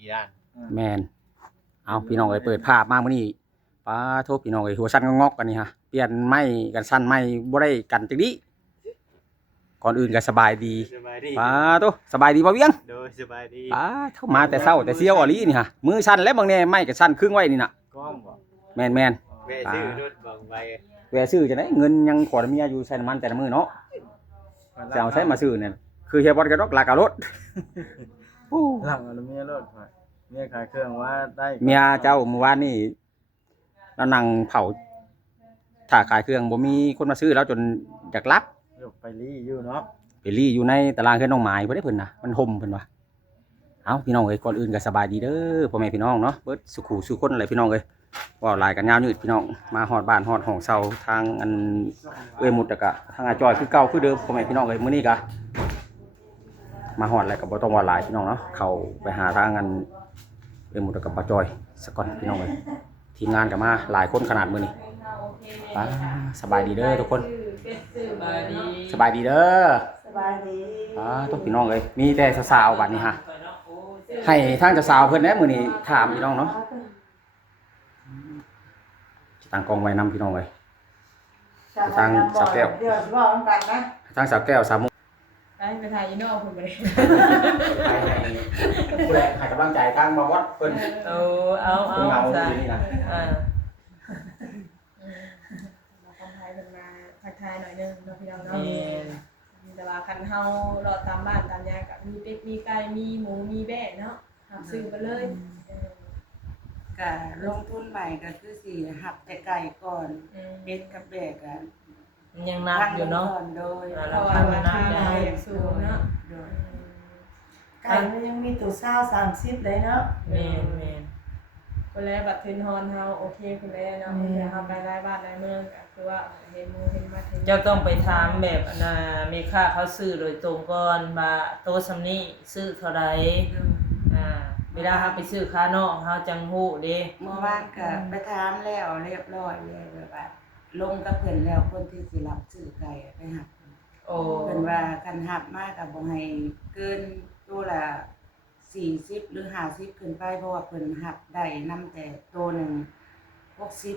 กี่ด้านแม่นเอาพี่น้องเอ้ยเปิดภาพมามื้อนี้ป้าโทษพี่น้องเอ้ยหัวสั่นงอกๆกันนี่ฮะเปลี่ยนไม้กันสั่นไม้บ่ได้กันจังนี้ก่อนอื่นก็สบายดีป้าโตสบายดีบ่เวียงโดยสบายดีป้าเข้ามาแต่เช้าแต่เสียวอหลีนี่ฮะมือสั่นแล้วบางแน่ไม้ก็สั่นครึ่งไว้นี่น่ะกล้องบ่แม่นแม่ซื้อรถบังไว้แวซื้อจังได๋เงินยังขอเมียอยู่ใช้น้ำมันแต่ละมื้อเนาะจะเอาใช้มาซื้อเนี่ยคือเฮียบ่ก็ดอกลากะรถหลังอันเมียรถข่อยเมียขายเครื่องว่าได้เมียเจ้าเมื่อวานนี่เรานั่งเผาถ้าขายเครื่องบ่มีคนมาซื้อแล้วจนอยากรับยกไปรีอยู่เนาะไปรีอยู่ในตารางเฮือนน้องหมายบ่ได้เพิ่นน่ะมันห่มเพิ่นว่าเอ้าพี่น้องเอ้ยก่อนอื่นก็สบายดีเด้อพ่อแม่พี่น้องเนาะเบิดสุขุสุคนอะไรพี่น้องเอ้ยเว้าหลายกันยาวยืดพี่น้องมาฮอดบ้านฮอดห้องเซาทางอันเอ้ยหมุดแล้วก็ทางอาจอยคือเก่าคือเดิมพ่อแม่พี่น้องเอ้ยมื้อนี้ก็มาฮอดแล้วก็บ่ต้องว่าหลายพี่น้องเนาะเข้าไปหาทางอันเอ้ยหมุดแล้วก็ป้าจอยสักก่อนพี่น้องเอ้ยทีมงานก็มาหลายคนขนาดมื้อนี้ป้าสบายดีเด้อทุกคนสบายดีเด้อสบายดีต้องพี่น้องเลยมีแต่สาวๆบัดนี้ฮะให้ทางสาวเพิ่นแหน่มื้อนี้ถามพี่น้องเนาะตั้งกล้องไว้นำพี่น้องเลยทางสาวแก้วเดี๋ยวสิว่ากันนะทางสาวแก้วสาวมุกไปถ่ายอีนอกเพิ่นบ่ได้ผู้ใดให้กำลังใจทางบ่วัดเพิ่นเอาเงาซะอยู่นี่นะคนไทยเพิ่นมาทักทายหน่อยนึงเนาะพี่น้องเนาะแต่ว่าคันเฮารอตามบ้านตามยาก็มีเป็ดมีไก่มีหมูมีแบะเนาะรับซื้อไปเลยก็ลงทุนใหม่ก็คือสิหับแต่ไก่ก่อนเป็ดกับแบะก็ยังนักอยู่เนาะโดยเพราะว่าราคามันสูงเนาะไก่มันยังมีตัว20-30เลยเนาะแม่นคนแล้วบัดทุนฮอนเฮาโอเคคนแล้วเนาะเดี๋ยวเฮาไปหลายบ้านหลายเมืองก็คือว่าเห็นหมู่เห็นมาเจ้าต้องไปถามแบบแม่ค้าเขาซื้อโดยตรงก่อนว่าโตซำนี้ซื้อเท่าใดเวลาเฮาไปซื้อค้านอกเฮาจังฮู้เด้เมื่อวานก็ไปถามแล้วเรียบร้อยเลยแบบว่าลงกับเพิ่นแล้วคนที่สิรับซื้อไก่ไปหับเพิ่นว่าคันหับมาก็บ่ให้เกินตัวละ40หรือ50ขึ้นไปเพราะว่าเพิ่นหับได้นำแต่ตัวหนึง60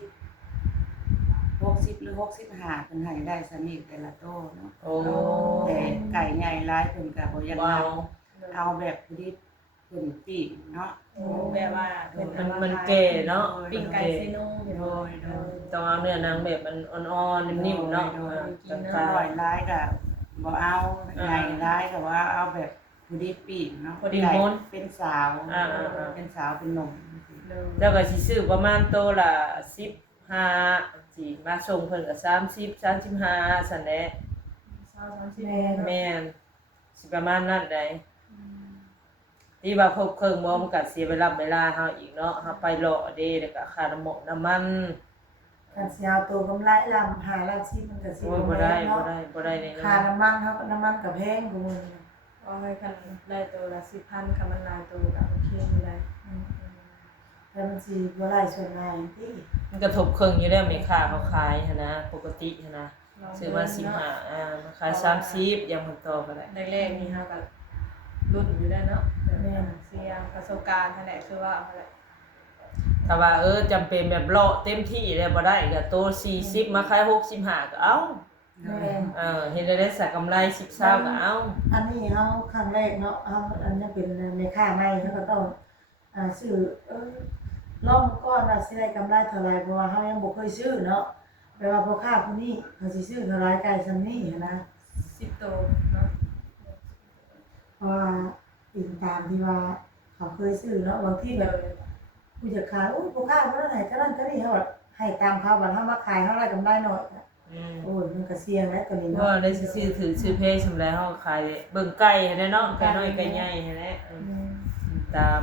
หรือ65เพิ่นให้ได้สนิทแต่ละโตเนาะแต่ไก่ใหญ่หลายเพิ่นก็บ่อยากเอาแบบพอดีเพิ่นปิ้งเนาะแบบว่ามันแก่เนาะปิ้งไก่เซโนโดยต้องเอาเนื้อหนังแบบมันอ่อนๆนิ่มๆเนาะกินอร่อยหลายก็บ่เอาใหญ่หลายก็ว่าเอาแบบพอดีปิ้งเนาะพอดีมนเป็นสาวเป็นสาวเป็นหนุ่มแล้วก็สิซื้อประมาณโตละ15สิมาส่งเพิ่นก็30 35ซั่นแหละแม่นสิประมาณนั้นได้ที่ว่าครบเครื่องบ่มันก็เสียเวลาเฮาอีกเนาะเฮาไปเลาะเด้แล้วก็ค่าน้ำมันคันสิเอาตัวกำไรลำ5ล้าน10มันก็สิบ่ได้เลยค่าน้ำมันเฮาน้ำมันก็แพงกว่ามื้อเอาให้คันได้ตัวละ 10,000 คันมันหลายตัวก็โอเคอยู่ได้แล้วมันสิบ่หลายส่วนหลายติมันกระทบเครื่องอยู่แล้วแม่ค้าเขาขายหั่นนะปกติหั่นนะซื้อมา15มาขาย30ยังมันต่อก็ได้แรกๆนี่เฮาก็รุ่นอยู่ได้เนาะแม่นเสียประสบการณ์นั่นแหละคือว่านั่นแหละถ้าว่าจำเป็นแบบเลาะเต็มที่แล้วบ่ได้ก็โต40มาขาย65ก็เอาเฮ็ดได้สักกำไร10-20ก็เอาอันนี้เฮาครั้งแรกเนาะเฮาอันนี้เป็นแม่ค้าใหม่เฮาก็ต้องซื้อลองก่อนว่าสิได้กำไรเท่าไหร่เพราะว่าเฮายังบ่เคยซื้อเนาะแปลว่าพ่อค้าผู้นี้เขาสิซื้อเท่าไหร่ไก่ซั่นนี้นะ10โตเนาะเพราะว่าอิงตามที่ว่าเขาเคยซื้อเนาะบางทีแบบผู้จัดการพ่อค้าบ่ได้ให้เท่านั้นเท่านี้เฮาให้ตามเขาบัดเฮามาขายเฮาได้กำไรน้อยโอ้ยมันก็เสี่ยงแล้วตัวนี้เนาะได้ซื้อถือชื่อเพจสำหรับเฮาขายเบิ่งไก่ให้ได้เนาะไก่น้อยไก่ใหญ่ให้ได้ตาม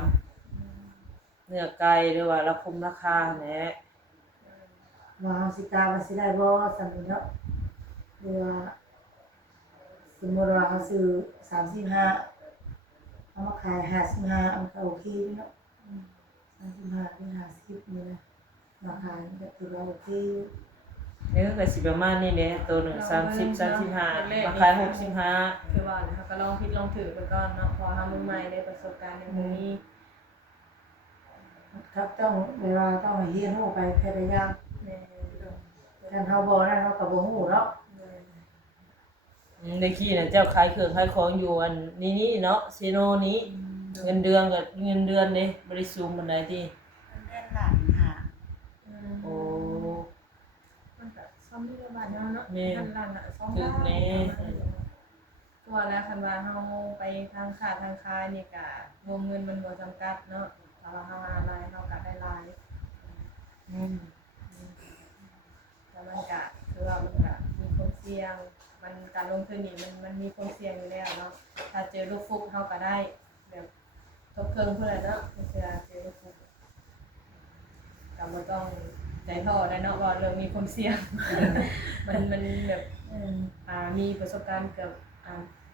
เนื้อไก่หรือว่าราคาราคาแหละว่าสิกาว่าสิได้บ่ซั่นนี่เนาะหรือว่าสมมุติว่าเฮาซื้อ35เอามาขาย55มันก็โอเคเนาะ35ถึง50นี่นะราคาแบบถือว่าโอเคก็สิประมาณนี้แหละตัวนึง30-35มาขาย65คือว่าเฮาก็ลองผิดลองถูกไปก่อนเนาะพอเฮามือใหม่ได้ประสบการณ์ยังบ่มี ถ้าต้องเวลาต้องเฮียนฮู้ไปแค่ได้ยาก แม่ กันเฮาบ่นั่นเฮาก็บ่ฮู้เนาะ ในขี้น่ะเจ้าขายเครื่องขายของอยู่อันนี้เนาะซีโนนี้เงินเดือนกับเงินเดือนนี่บ่ได้สูงปานใดติ เดือนหลังค่ะ โอ้ มันก็ซ่อมที่บ้านเนาะเนาะ แม่ คันร้านน่ะซ่อม ถึ ได้ กแน่ ตัวแล้วคันว่าเฮาไปทางค้าทางขายนี่ก็วงเงินมันบ่จำกัดเนาะถ้าว่าเฮาหาหลายเฮาก็ได้หลายแล้วมันก็คือว่ามันก็มีความเสี่ยงมันการลงทุนนี่มันมีความเสี่ยงอยู่แล้วเนาะถ้าเจอลูกฟุกเฮาก็ได้แบบทบเทิงเพิ่นแหละเนาะเพื่อเจอลูกฟุกก็บ่ต้องใจท้อได้เนาะว่าเรื่องมีความเสี่ยง มันแบบมีประสบการณ์กับ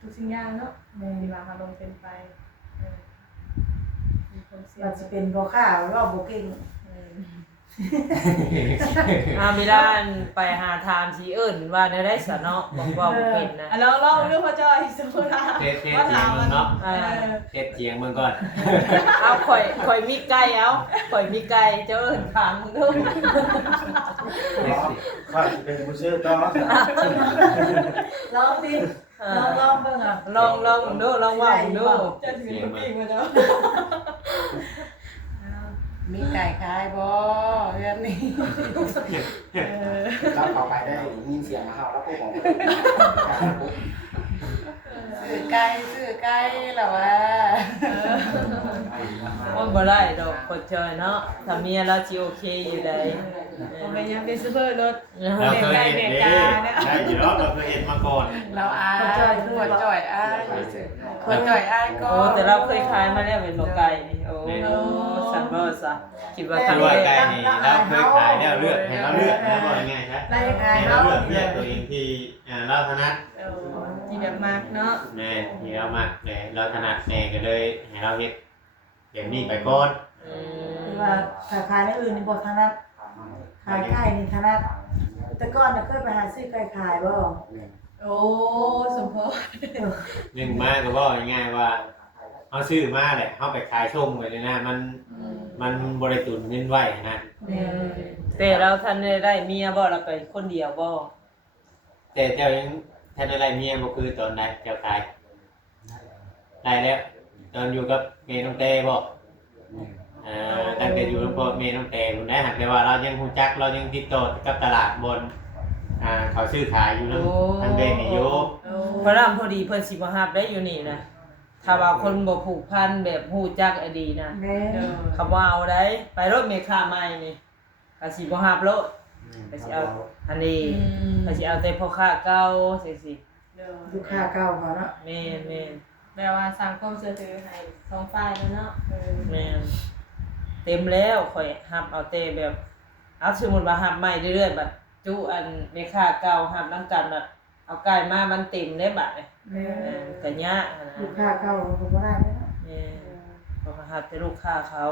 ทุกสิ่งอย่างเนาะที่ว่าเฮาลงเป็นไปมีความเสี่ย มั ง นสิเป็นบ่ค้าเราบ่เก่ง มีด้านไปหาทานสิเอิ้นว่าได้ซะเนาะบอกว่าบ่เป็นนะ ลองดูพ่อจอยสมมุติว่า เทสเสียงมึงเนาะ อ่า เทสเสียงมึงก่อน เอาข่อยมีไก่เอาข่อยมีไก่เจ้าเอิ้นขางมึงเด้อ ข้าสิเป็นผู้ซื้อต่อ ลองดิลองเบิ่งอ่ะ ลองมึงดูลองว่ามึงดู จะถือปีกมาเนาะ มีไก่ขายบ่เรื่องนี้ เราเข้าไปได้ยินเสียงเฮาแล้วพวกของ ซื้อไก่แล้วว่า มันบ่ได้ดอกคนจอยเนาะถ้าเมียเราสิโอเคอยู่ได้ ผมเป็นยังเป็นซูเปอร์รถ เราเคยเห็นเด้ได้อยู่แล้วเราเคยเห็นมาก่อน เราอายคนจ่อยอายคนจ่อยอายก็ โอ้แต่เราเคยขายมาแล้วเป็นบ่ไก่นี่โอ้สั่นบ่ซะคิดว่า คื ทำ อว่า ได้ ไก่นี่เราเคยขายแล้วเลือกให้เราเลือกนะบอกยังไงครับ ได้ยังไง ให้เราเลือกตัวเองที่เราถนัด ที่แบบมากเนาะ แม่ที่เรามักแม่เราถนัดแม่ก็เลยให้เราเฮ็ดอย่างนี้ไปก่อน คือว่าถ้าขายในอื่นนี่บ่ถนัดขายไก่นี่ถนัดแต่ก่อนน่ะเคยไปหาซื้อไก่ขายบ่ โอ้สมพร หนึ่งมาก็บอกง่ายๆว่าเอาซื้อมาแหละเอาไปขายส่งไว้เลยนะมันบริตุนเงินไว้นะ แต่เราทันได้เมียบ่เราไปคนเดียวบ่ แต่เจ้ายังท่านอะไรเมียบ่คือตอนไหนเจ้าขายได้แล้วตอนอยู่กับเมน้องเต้บอกตั้งแต่อยู่กับเมน้องเต้คุณได้หักแต่ว่าเรายังฮู้จักเรายังติดต่อกับตลาดบนเขาซื้อขายอยู่นำทางเดนนี่อยู่ เพราะร่ำพอดีเพิ่นสิบ่ฮับได้อยู่นี่นะถ้าว่าคนบ่ผูกพันแบบฮู้จักอดีนะ แม่ เขาบ่เอาได้ไปรถเมล์ค่าใหม่นี่ก็สิบ่ฮับรถก็สิเอาอันนี้ก็สิเอาแต่พ่อค้าเก่าจังซี่ ลูกค้าเก่าเขาเนาะ แม่น แปลว่าสังคมเชื่อถือให้สองฝ่ายแล้วเนาะ แม่นเต็มแล้วข่อยฮับเอาแต่แบบเอาสมมุติว่าฮับใหม่เรื่อยๆบัดจุอันเมล์ค่าเก่าฮับนำกันบัดเอาไก่มามันเต็มได้บัดนี่ แม่ ก็ยากนะ ลูกค้าเก่าก็บ่ได้เนาะ แม่เพราะว่าฮับแต่ลูกค้าเขา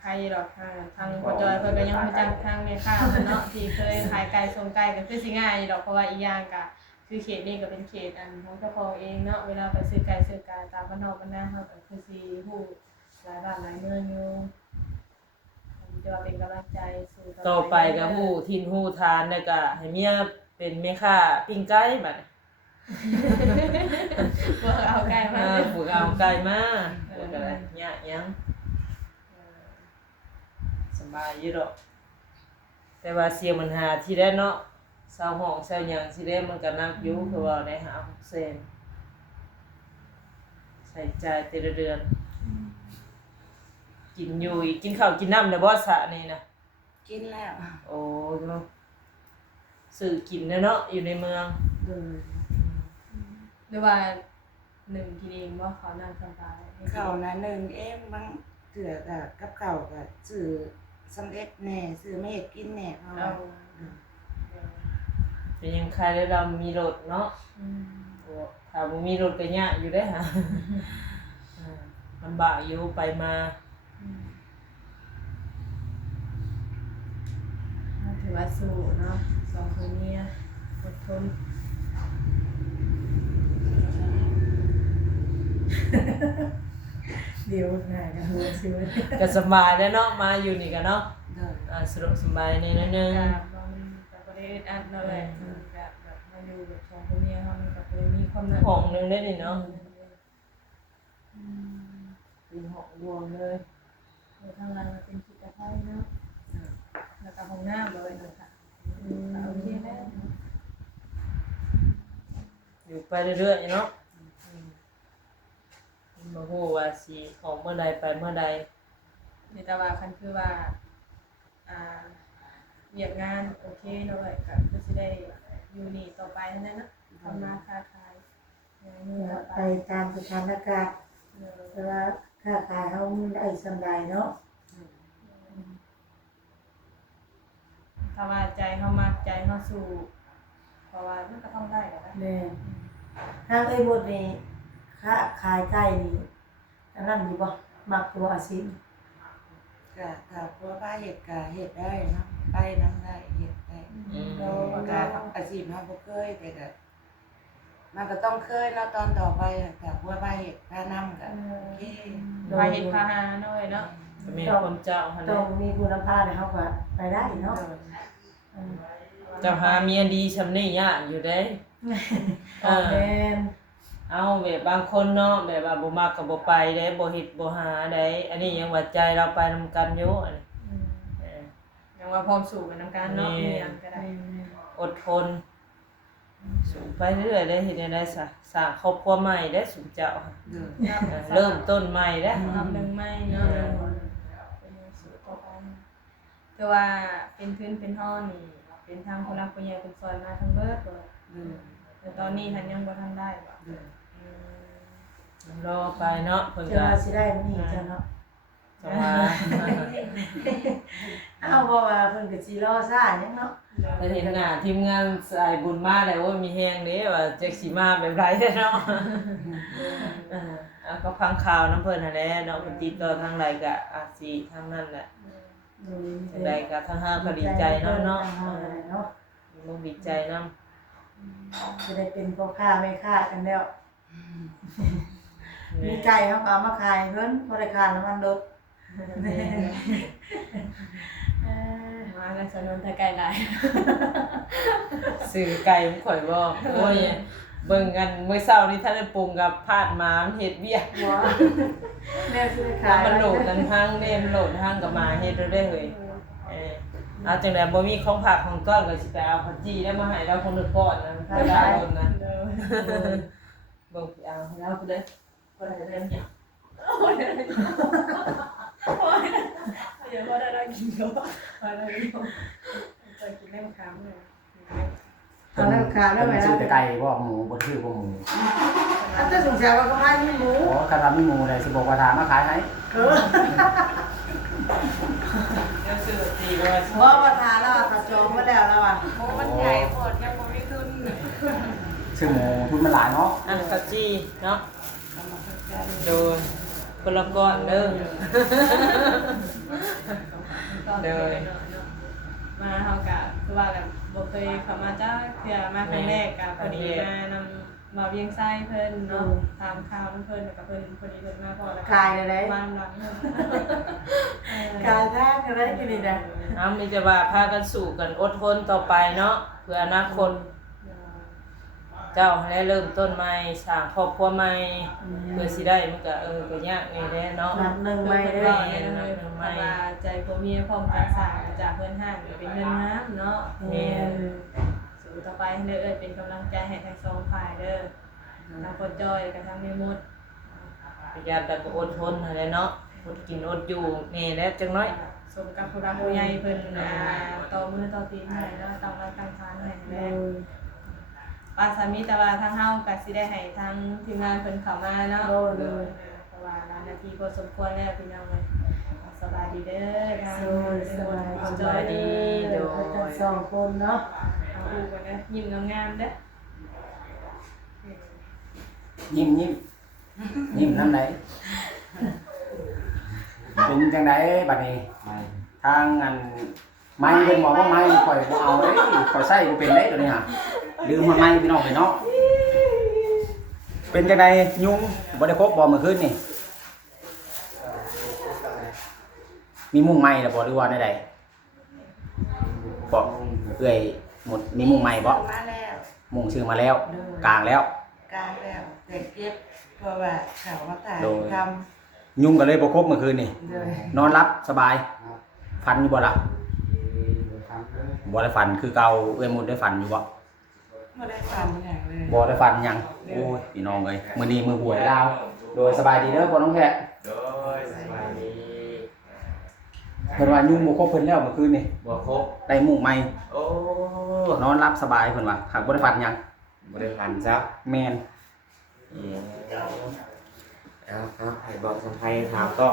ใครดอกทางพ่อจอยเพิ่นก็ยังรู้จักทางแม่ค้าเนาะที่เคยขายไก่ส่งไก่ก็คือสิง่ายอยู่ดอกเพราะว่าอีกอย่างก็คือเขตนี้ก็เป็นเขตอันของเจ้าของเองเนาะเวลาไปซื้อไก่ซื้อกาตามบ้านนอกบ้านนาเฮาก็คือสิฮู้หลายบ้านหลายเมืองอยู่จะว่าเป็นกำลังใจสู่ ต่อไปก็ฮู้ทินฮู้ทานแล้วก็ให้เมียเป็นแม่ค้าปิ้งไก่บัดนี้ บ่เอาไก่มา ฝึกเอาไก่มาก็ได้ยากยังสบายอยู่ดอกแต่ว่าเสียมันหาที่ได้เนาะเซาห้องเซาหยังสิได้มันก็นักอยู่คือว่าได้หา6เซนใช้จ่ายแต่ละเดือน กินอยู่อีกกินข้าวกินน้ำได้บ่สะนี่นะ กินแล้ว โอ้เนาะซื้อกินเนาะอยู่ในเมือง หรือว่า1กินเองบ่เขานั่งสบาย ข้าวนะหนึ่งเอ็มบางเถื่อกับข้าวก็ซื้อสำเร็จแน่ซื้อไม่เฮ็ดกินแน่เพราะ เอา ว่า เป็นยังใครได้เรามีรถเนาะโอ้ถ้าบ่มีรถก็ยากอยู่เด้ฮะลำบากอยู่ไปมา ถือว่าสู้เนาะสองคนเนี้ยอดทน เดี๋ยวง่ายกันหัวชิว ก็สบายแล้วเนาะมาอยู่นี่กันเนาะ เด้อ สะดวกสบายนิดนึง ก็บ่ได้อัดเนาะเลยแบบมาอยู่แบบสองคนเมียเฮามันก็บ่ได้มีความหนัก ห้องนึงได้นี่เนาะเป็นห้องรวมเลย ทางหลังเป็นคิดกระไทยเนาะแล้วก็ห้องน้ำเลยนะคะโอเคแล้ว อยู่ไปเรื่อยๆเนาะบ่ฮู้ว่าสิออกเมื่อใดไปเมื่อใด นี่แต่ว่าคันคือว่าเวียกงานโอเคเนาะก็คือสิได้อยู่นี่ต่อไปนั่นนะทำมาค้าขายนี่ต่อไป ไปตามสถานการณ์แต่ว่าค่าขายเขาได้สำไรเนาะ ถ้าว่าใจเฮามักใจเฮาสู้เพราะว่ามันก็ต้องได้ก็ได้ แม่ทางไอ้บทนี่ค่าขายไก่นี่อันนั้นอยู่บ่มักตัวอาชีพ ก็ถ้าพวกป้าเฮ็ดก็เฮ็ดได้เนาะไปนำได้เฮ็ดได้เราก็อาชีพเฮาบ่เคยแต่ก็มันก็ต้องเคยเนาะตอนต่อไปถ้าพวกป้าเฮ็ดพานำก็โอเค พาเฮ็ดพาหาหน่อยเนาะ ก็มีคนเจ้าหั่นแห ต้อ ละ งมีคุณภาพให้เขาก็ไปได้เนาะ เจ้าหาเมียดีซำนี้ยากอยู่เด้ แม่น เอาแบบบางคนเนาะแบบว่าบ่มักก็บ่ไปเด้บ่เฮ็ดบ่หาเด้อันนี้ยังว่าใจเราไปนำกันอยู่อันนี้เออ ยังว่าพร้อมสู่กันนำกันเนาะมีหยังก็ได้ อดทนสู่ไปเรื่อยๆได้เฮ็ดได้ซะสร้างครอบครัวใหม่ได้สุเจ้า เด้อ เริ่มต้นใหม่ได้ ทำหนึ่งไม่เนาะเป็นสู่ต่อไปแต่ว่าเป็นพื้นเป็นห้องนี่เป็นทางคนรักคนใหญ่คนซอยมาทั้งเบิดเลย เด้อ แต่ตอนนี้ทันยังบ่ทันได้บ่ เด้อ รอไปเนาะเพิ่น จะ ก็ ว่าสิได้มื้อนี้จ้ะเนาะ จะว่า เอาเพราะว่าเพิ่นก็สิรอซ่าหยังเนาะ ถ้าเห็นหน้าทีมงานสายบุญมาแล้วโอ้ยมีแฮงเด้ว่าจักสิมาแบบไรเด้อเนาะก็ฟังข่าวน้ำเพิ่นนั่นแหละเนาะเพิ่นติดต่อทางใดก็อาจสิทางนั้นแหละจังใดก็ทางห้าก็ดีใจเนาะเนาะ เนาะ มุกดีใจนำ จะได้เป็นพ่อค้าแม่ค้ากันแล้วมีไก่เขาก็เอามาขายเพิ่นบ่ได้ค่าน้ำมันรถ มากันสนุนทไกลหลาย สื่อไก่มันข่อยบอกโอ้ยเบิ่งกันมื้อเช้านี้ท่านได้ปรุงกับพาดหมามันเฮ็ดเวียก บ่แม่สิได้ขาย มันโหลดกันทั้งเด้มันโหลดทั้งกับหมาเฮ็ดได้เฮ้ยเอาจังได๋บ่มีของผักของต้อนก็สิไปเอาผักจี้แล้วมาให้เราคนละก้อนนะถ้าได้คนนั้นเบิ่งเอาให้เราไปเลยคนละเล่มเนี่ย เดี๋ยวพอได้กินก็พอได้กินจะกินได้คำเลย เอาแล้วขายแล้วไหม ซื้อแต่ ล่ะ ไก่บ่หมูบ่ซื้อบ่หมู อันจะสงสัยว่าก็ให้มีหมู อ๋อคันว่ามีหมูได้สิบอกว่าถามมาขายให้ เดี๋ยวซื้อตีก็ว่า เพราะว่าทานแล้วอะเขาจองมาแล้วแล้วอ่ะ โอ้มันใหญ่โพดยังบ่มีทุน ซื้อหมูทุนมันหลายเนาะ อันผักจี้เนาะ เอามาเข้าใจ โดนคนละก้อนเด้อ มาเฮากะคือว่ากันบ่เคยเข้ามาจ้าเทื่อมาครั้งแรกกะพอดีมานำมาเวียงไส้เพิ่นเนาะถามข่าวเพิ่นกับเพิ่นพอดีเพิ่นมาพอแล้ว ขายอะไร มาหลัง ขายทางอะไรกันนี่นะ มีแต่ว่าพากันสู่กันอดทนต่อไปเนาะเพื่ออนาคตเจ้าให้เริ่มต้นใหม่สร้างครอบครัวใหม่เพื่อสิได้มันก็ก็ยากนี่แหละเนาะ นับหนึ่งไม่ได้ ได้เลยเพราะว่าใจผัวเมียพร้อมกันสร้างจากเพิ่นห้างเป็นเงินงามเนาะสู่ต่อไปเด้อเป็นกำลังใจให้ทั้งสองฝ่ายเด้อทั้งคนจอยกับทั้งแม่มด พยายามแต่ก็อดทนนั่นแหละเนาะอดกินอดอยู่นี่แหละจังน้อย สมกับผู้รักผู้ใหญ่เพิ่นต่อมือต่อตีนให้แล้วตั้งรักตั้งฐานให้แม่ปาสามีแต่ว่าทางเฮาก็สิได้ให้ทางทีมงานเพิ่นเข้ามาเนาะเพราะว่านาทีพอสมควรแล้วพี่น้องเอ้ยสบายดีเด้อทาง สบายดีเดี๋ยวสองคนเนาะ เอาอูกันนะยิ้มงามๆเด้อ ยิ้มน้ำไหนเป็นจังไดบัดนี้ทางอันไม้เพิ่นบอกว่าไม้ข่อยบ่เอาเด้ข่อยใช้บ่เป็นเด้ตัวนี้ฮะลืมมันไม้พี่น้องไปเนาะเป็นจังไดยุงบ่ได้ครบบ่เมื่อคืนนี่ มีมุ้งไหม้แล้วบ่หรือว่าใดๆบ่เอื้อยหมดมีมุ้งไหม้บ่ มาแล้ว มุ้งซื้อมาแล้วกลางแล้ว กลางแล้วแต่เก็บเพราะว่าเขามาถ่ายท ยุงก็เลยบ่ครบเมื่อคืนนี่ ำเลย นอนรับสบายฟันอยู่บ่ล่ะบ่ได้ฟันคือเก่าเอื้อยหมดได้ฟันอยู่บ่ ไม่ได้ฟันอย่างเลย บ่ได้ฟันหยังโอ้ยพี่น้องเอ้ยมื้อนี้มื้อหวยลาวโดยสบายดีเด้อพ่อน้องแพะ โดยสบายดี เพิ่นว่ายุงบ่ครบเพิ่นแล้วเมื่อคืนนี่ บ่ครบ ได้มุ้งใหม่ โอ้ นอนรับสบายเพิ่นว่าหากบ่ได้ฟันหยัง บ่ได้พันซับ แม่น เอาครับให้บอกสัมภาษณ์ถามต่อ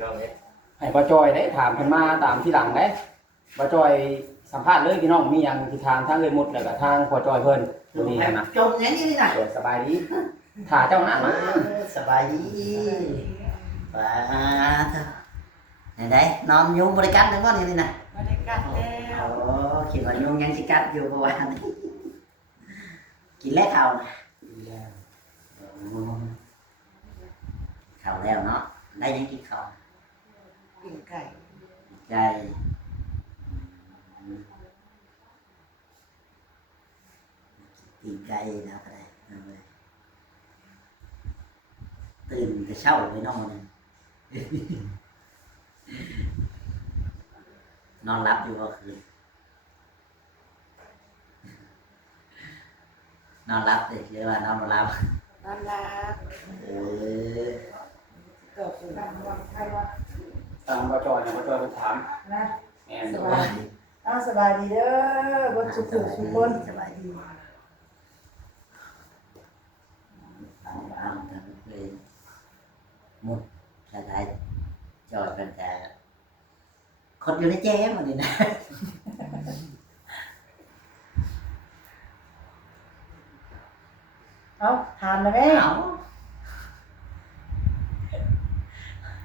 ลองเฮ็ด ให้บ่จอยได้ถามเพิ่นมาตามที่หลังเด้บ่จอยสัมภาษณ์เลยพี่น้องมีหยังที่ทางเอ้ยหมดแล้วก็ทางพ่อจอยเพิ่นมื้อนี้นะ จมอย่างนี้นะ โดยสบายดีถ้าเจ้าหน้ามา สบายดีป้าไหนนอนยุงบริการได้บ่นี่นะ ไม่ได้กัดแล้ว โอ้คิดว่ายุงยังสิกัดอยู่ประมาณนี้กินแล้วข้าวนะข้าวแล้วเนาะได้ยังกินข้าว กินไก่ ใจกินไก่แล้วก็ได้เอาเลยตื่นแต่เช้าไปนอนนอนรับอยู่ก็คืนนอนรับเลยเรียกว่านอนรับ น้ำลา เออ เกิดขึ้น ตามบ่จอยนะบ่จอยเพิ่นถาม นะ แม่น สบายดี สบายดีเด้อบนสุขสุขคน สบายดีฟังบ้างทั้งเพลงมุดสถานจอดกันแต่คนอยู่ในเจ๊มันนี่นะ เอาทานเลยไหม เอา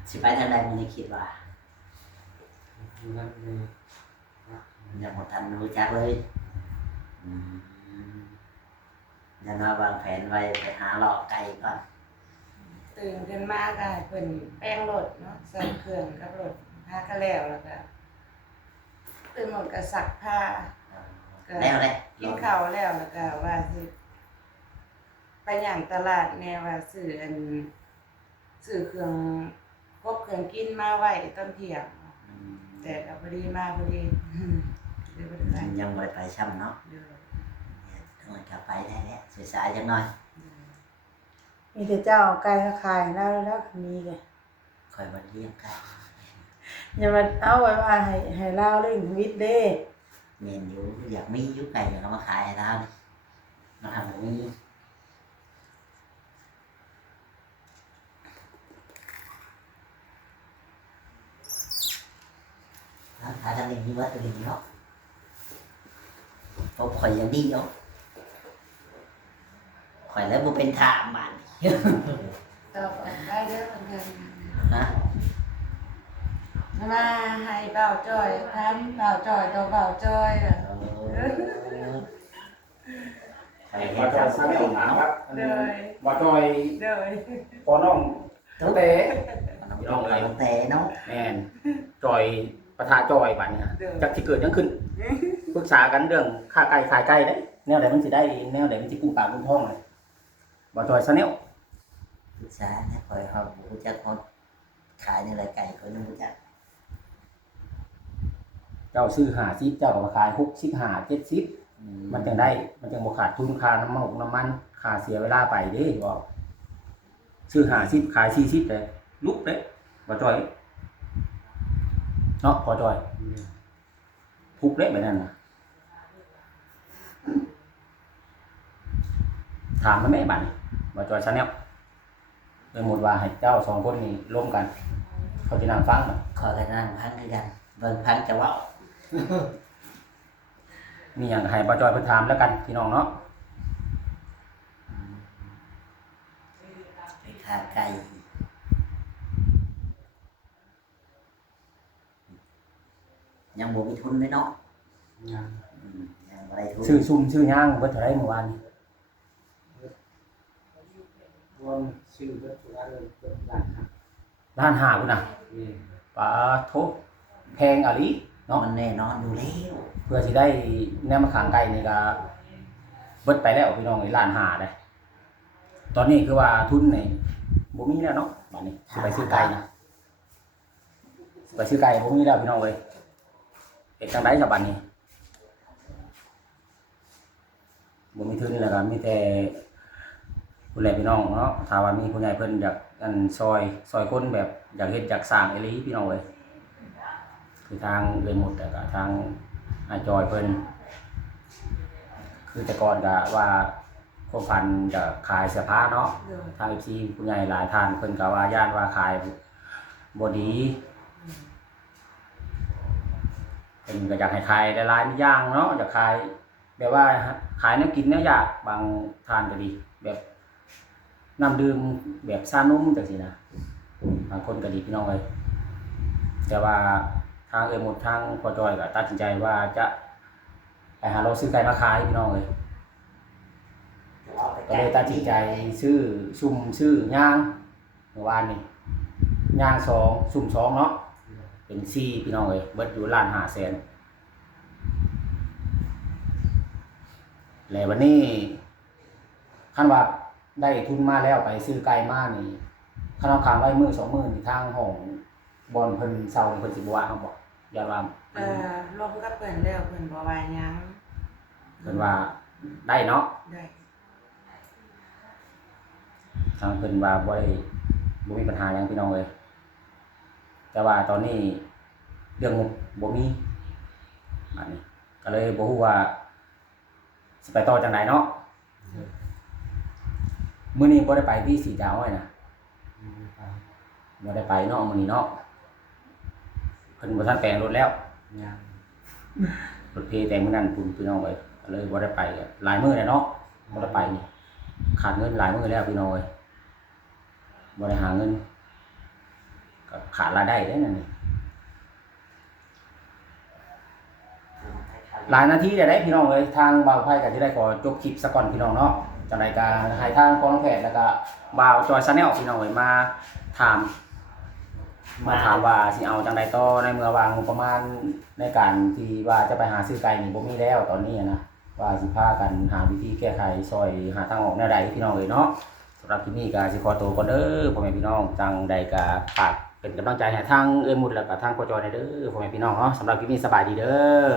สิไปทางใดมันนี่คิดว่ายังหมดทันรู้จักเลยยันว่าวางแผนไว้ไปหาหลอกไก่ก่อน ตื่นขึ้นมาก็ให้เพิ่นแป้งรถเนาะใส่เครื่องกับรถผ้าก็แล้วก็ตื่นหมดก็ซักผ้าก็ แล้วเลย กินข้าวแล้วก็ว่าสิไปย่างตลาดแน่ว่าซื้อซื้อเครื่องครบเครื่องกินมาไว้ตอนเที่ยงแต่ก็พอดีมาพอดีเลยบ่ได้ไป ยังไม่ไปช่ำเนาะ เด้อ ต้องกลับไปได้แล้วสายๆจังหน่อย มีแต่เจ้าไก่ขายแล้วมีเลย คอยมาเลี้ยงไก่ อย่ามาเอาไว้ว่าให้เล่าเรื่องชีวิตเด้ เมนอยู่อยากมีอยู่ไก่อยากเอามาขายให้เรานี่มาทำแบบนี้แล้วขายกันเองนี่ว่าตัวเองเนาะผมข่อยอย่างดีเนาะข่อยแล้วบ่เป็นถามบ้าน ต่อไปได้เด้อเพิ่น ฮะ มาให้เบาจ้อยทำเบาจ้อยต่อเบาจ้อยน่ะ ข่อย บ่ เฮ็ด จอย ตาม ซะ ส แล้ เต็ ว ป ถาม เนาะ ครับ เด้อ บ่จอย เด้อ พอน้องตั้งแต่ น้องเลยแต่เนาะ แม่นจอยปะทะจอยบัดนี้จักสิเกิดหยังขึ้นปรึกษากันเรื่องค่าไก่ขายไก่เด้แนวใดมันสิได้แนวใดมันสิกู้ปากกู้ท้องเลยบ่จอยซะแนว ปรึกษาเนี่ยข่อยเฮาบ่รู้จักคนขายในรายไก่ข่อยยังบ่รู้จัก เจ้าซื้อ50เจ้าก็มาขาย65 70มันจังได้มันจังบ่ขาดทุนค่าน้ำมันน้ำมันค่าเสียเวลาไปเด้บ่ซื้อ50ขาย40เลยลุกเด้บ่จอยเนาะพอจอยทุกเด้แบบนั้นน่ะถามมันแม่บัดนี้บ่จอยซะแนวสมมุติว่าให้เจ้าสองคนนี้ร่วมกัน เขาจะนั่งฟังน่ะ ข่อยก็นั่งพังคือกันเบิ่งพังจะเว้า มีหยังก็ให้บ่จอยเพิ่นถามแล้วกันพี่น้องเนาะ ไปขาไก่ยังบ่มีทุนเลยเนาะยังบ่ได้ทุน ชื่อซุ่มชื่อย่างเบิดเท่าไหร่เมื่อวานนี้ รวมชื่อเบิดทุกอันเลยเบิดล้านครับ ล้านห้าพุ่นน่ะป ปลาทุบแพงอะลิ เนาะมันแน่นอนอยู่แล้ว เพื่อสิได้แนวมาขางไก่นี่ก็เบิดไปแล้วพี่น้องไอ้ล้านหาได้ตอนนี้คือว่าทุนนี่บ่มีแล้วเนาะบัดนี้สิไปซื้อไก่นะสิไปซื้อไก่บ่มีแล้วพี่น้องเอ้ยเฮ็ดจังได๋ซะบัดนี้บ่มีทุนแล้วก็มีแต่ผู้ใหญ่พี่น้องเนาะถ้าว่ามีผู้ใหญ่เพิ่นอยากอันซอยคนแบบอยากเฮ็ดอยากสร้างอีหลีพี่น้องเอ้ยคือทางเรียนหมดแล้วก็ทางอาจอยเพิ่นคือแต่ก่อนก็ว่าความฝันจะขายเสื้อผ้าเนาะ โดย ทางทีผู้ใหญ่หลายท่านเพิ่นก็ว่าย่านว่าขายบ่ดีเพิ่นก็อยากให้ขายหลายๆอย่างเนาะอยากขายแบบว่าขายแนวกินแนวอยากบางท่านก็ดีแบบน้ำดื่มแบบชานมจังซี่นะบางคนก็ดีพี่น้องเอ้ยแต่ว่าทางหมดทางพอจอยก็ตัดสินใจว่าจะไปหาเราซื้อไก่มาขายพี่น้องเอ้ยก็เลยตัดสินใจซื้อย่างเมื่อวานนี่ย่าง2ซุ่ม2เนาะเป็น4พี่น้องเอ้ยเบิดอยู่ล้าน5แสนแล้ววันนี้คันว่าได้ทุนมาแล้วไปซื้อไก่มานี่คันเอาค้างไว้มื้อ2มื้อนี่ทางห้องบอนเพิ่นเซาเพิ่นสิบ่ว่าเฮาบ่อย่าว่า ลงกับเพิ่นแล้วเพิ่นบ่ว่าหยัง เพิ่นว่าได้เนาะ ได้ ทางเพิ่นว่าบ่มีปัญหาหยังพี่น้องเอ้ยแต่ว่าตอนนี้เรื่องงบบ่มีบัดนี้ก็เลยบ่ฮู้ว่าสิไปต่อจังไดเนาะมื้อนี้บ่ได้ไปที่สีดาวอ้อยนะบ่ได้ไปเนาะมื้อนี้เนาะเพิ่นบ่ทันแปลงรถแล้วรถเพแต่งมื้อนั้นพุ่นพี่น้องเอ้ยก็เลยบ่ได้ไปหลายมื้อแล้วเนาะบ่ได้ไปนี่ขาดเงินหลายมื้อแล้วพี่น้องเอ้ยบ่ได้หาเงินก็ขาดรายได้เด้นั่นนี่หลายนาทีได้พี่น้องเอ้ยทางบ่าวไผก็สิได้ขอจบคลิปซะก่อนพี่น้องเนาะจังได๋ก็ให้ทางกองแพทย์แล้วก็บ่าวจอย Channel พี่น้องเอ้ยมาถามว่าสิเอาจังไดต่อในเมื่อว่างงบประมาณในการที่ว่าจะไปหาซื้อไก่นี่บ่มีแล้วตอนนี้นะว่าสิพากันหาวิธีแก้ไขซอยหาทางออกแนวใดพี่น้องเอ้ยเนาะสำหรับคลิปนี้ก็สิขอตัวก่อนเด้อพ่อแม่พี่น้องจังใดก็ฝากเป็นกำลังใจให้ทางมุดแล้วก็ทางพ่อจอยเด้อพ่อแม่พี่น้องเนาะสำหรับคลิปนี้สบายดีเด้อ